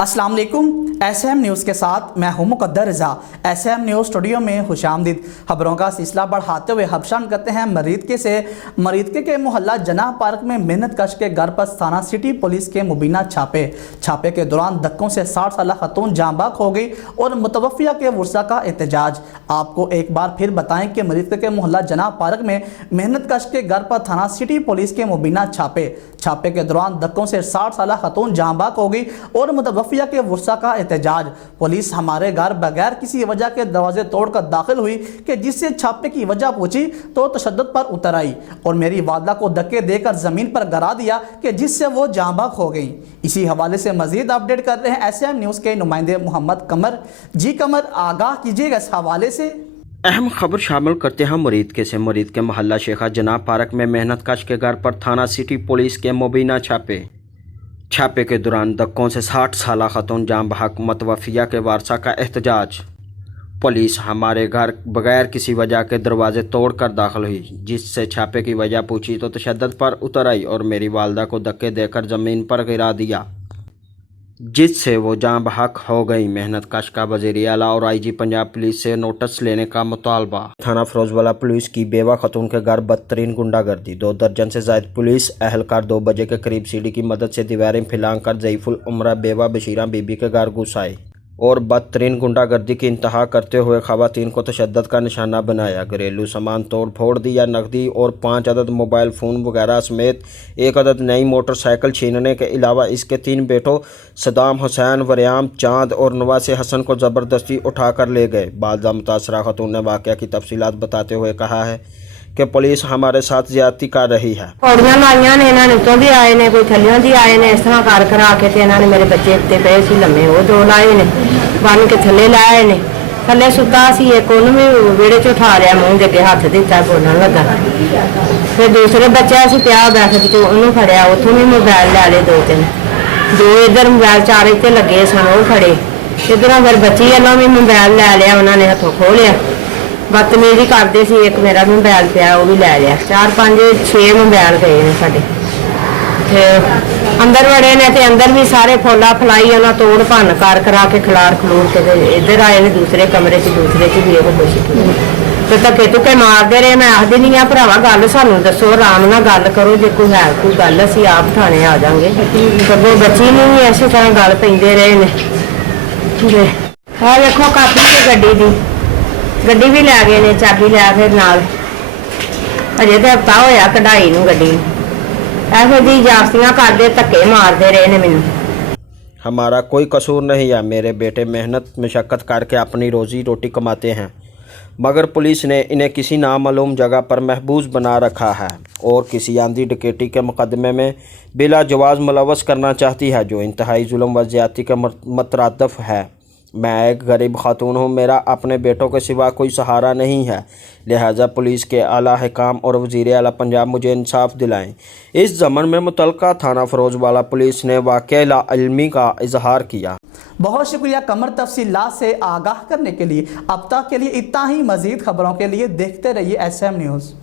अस्सलाम वालेकुम। SM news के साथ मैं हूं मुकद्दर रज़ा। SM न्यूज़ स्टूडियो में खुशामदीद। खबरों का सिलसिला बढ़ाते हुए हबशान करते हैं मरीदके के मोहल्ला जना पार्क में मेहनत कश के घर पर थाना सिटी पुलिस के मुबीना छापे के दौरान धक्कों से 60 साल खतून जाँ बाक हो गई और मुतवफ़िया के वर्सा का एहतजाज। आपको एक बार फिर बताएं कि मरीदके के मोहल्ला जना पार्क में मेहनत कश के घर पर थाना सिटी पुलिस के मुबीना छापे के दौरान धक्कों से 60 साल खतून जाँ बाक हो गई और मुतवफ़िया के वर्सा का एहतजाज। पुलिस हमारे घर बगैर किसी वजह के दरवाजे तोड़कर दाखिल हुई कि जिससे छापे की वजह पूछी तो तशद्दुद पर उतर आई और मेरी वालदा को धक्के देकर जमीन पर गिरा दिया कि जिससे वो जाँ बाक हो गई। इसी हवाले से मजीद अपडेट कर रहे हैं SM न्यूज़ के नुमाइंदे मोहम्मद कमर। जी कमर, आगाह कीजिएगा इस हवाले से। अहम खबर शामिल करते हैं मरीद के मोहल्ला शेखा जना पार्क में मेहनत कश के घर पर थाना सिटी पुलिस के मुबीना छापे के दौरान धक्कों से 60 साल खतून जाँ बहक मुतवफ़िया के वारसा का एहतजाज। पुलिस हमारे घर बगैर किसी वजह के दरवाजे तोड़कर दाखिल हुई, जिससे छापे की वजह पूछी तो तशद्दुद पर उतर आई और मेरी वालदा को धक्के देकर ज़मीन पर गिरा दिया, जिससे वो जाँ बहक हो गई। मेहनत कश का वज़ीर आला और IG पंजाब पुलिस से नोटिस लेने का मुतालबा। थाना फिरोजवाला पुलिस की बेवा खतून के घर बदतरीन गुंडागर्दी। 2 दर्जन से ज़ायद पुलिस एहलकार 2 बजे के करीब सीढ़ी की मदद से दीवारें फैलाकर ज़ईफुल उम्रा बेवा बशीरा बीबी के घर घुस आए और बदतरीन गुंडागर्दी की इंतहा करते हुए ख़वातीन को तशद्दुद का निशाना बनाया। घरेलू सामान तोड़ फोड़ दिया, नकदी और 5 अदद मोबाइल फ़ोन वगैरह समेत 1 अदद नई मोटरसाइकिल छीनने के अलावा इसके 3 बेटों सदाम हुसैन, वरियाम चांद और नवासे हसन को ज़बरदस्ती उठाकर ले गए। बाज़ा मुतासरा खतून ने वाक़या की तफसीलात बताते हुए कहा है कि पुलिस हमारे साथ ज्यादती कर रही है। पौड़ियां लाइया ने, इन्होंने उत्तों भी आए ने, कोई थल्लियों भी आए ने। इस तरह कर करा के ते इन्होंने मेरे बच्चे उत्ते पे सी लम्मे, वो 2 लाए ने, बन के थले लाए ने। थले सुता सी, एक ओनू भी वेड़े च उठा लिया, मुंह दे हथ दिता, बोलन लगा। फिर दूसरे बच्चा सी पिया बैठ के उन्होंने फड़िया, उतों भी मोबाइल लै ले 2-3, 2 इधर मोबाइल 4 इतने लगे सन, वो फड़े। इधरों फिर बच्ची वालों भी मोबाइल लै लिया, उन्होंने हथों खोह लिया, बदतमीजी करते सी। एक मेरा मोबाइल पिया, वो भी लै लिया। 4-5-6 मोबाइल गए ने साडे। अंदर वड़े ने ते अंदर भी सारे फौला फलाई उन्होंने तोड़ भन कर करा के खिलार खलूर के इधर आए ने दूसरे कमरे च भी ये कुछ तो धक्के धुक्के मारते रहे। मैं आखदी नहीं भरावा गल सानू दसो, आराम नाल गल करो, जे कोई है कोई गल असीं आप थाने आ जाएंगे। सगों बच्ची नहीं भी इस तरह गल पैंदे रहे ने। आ देखो कापी ते गड्डी भी लै गए ने, चाबी लै फिर नाल। अजे तो हफ्ता होया कढ़ाई नूं गड्डी ऐसे दी जास्तियां करदे धक्के मारदे रहे ने मैनूं। हमारा कोई कसूर नहीं है, मेरे बेटे मेहनत मशक्क़त करके अपनी रोज़ी रोटी कमाते हैं, मगर पुलिस ने इन्हें किसी नामालूम जगह पर महबूस बना रखा है और किसी आंधी डकैती के मुकदमे में बिला जवाज़ मुलव्वस करना चाहती है, जो इंतहाई जुल्म व ज़्यादती का मतरादफ है। मैं एक गरीब खातून हूँ, मेरा अपने बेटों के सिवा कोई सहारा नहीं है, लिहाजा पुलिस के आला हिकाम और वज़ीर आला पंजाब मुझे इंसाफ दिलाएं। इस ज़मन में मुतलका थाना फिरोजवाला पुलिस ने वाक़या लाइल्मी का इजहार किया। बहुत शुक्रिया कमर, तफसीलात से आगाह करने के लिए। अब तक के लिए इतना ही। मज़ीद खबरों के लिए देखते रहिए SM न्यूज़।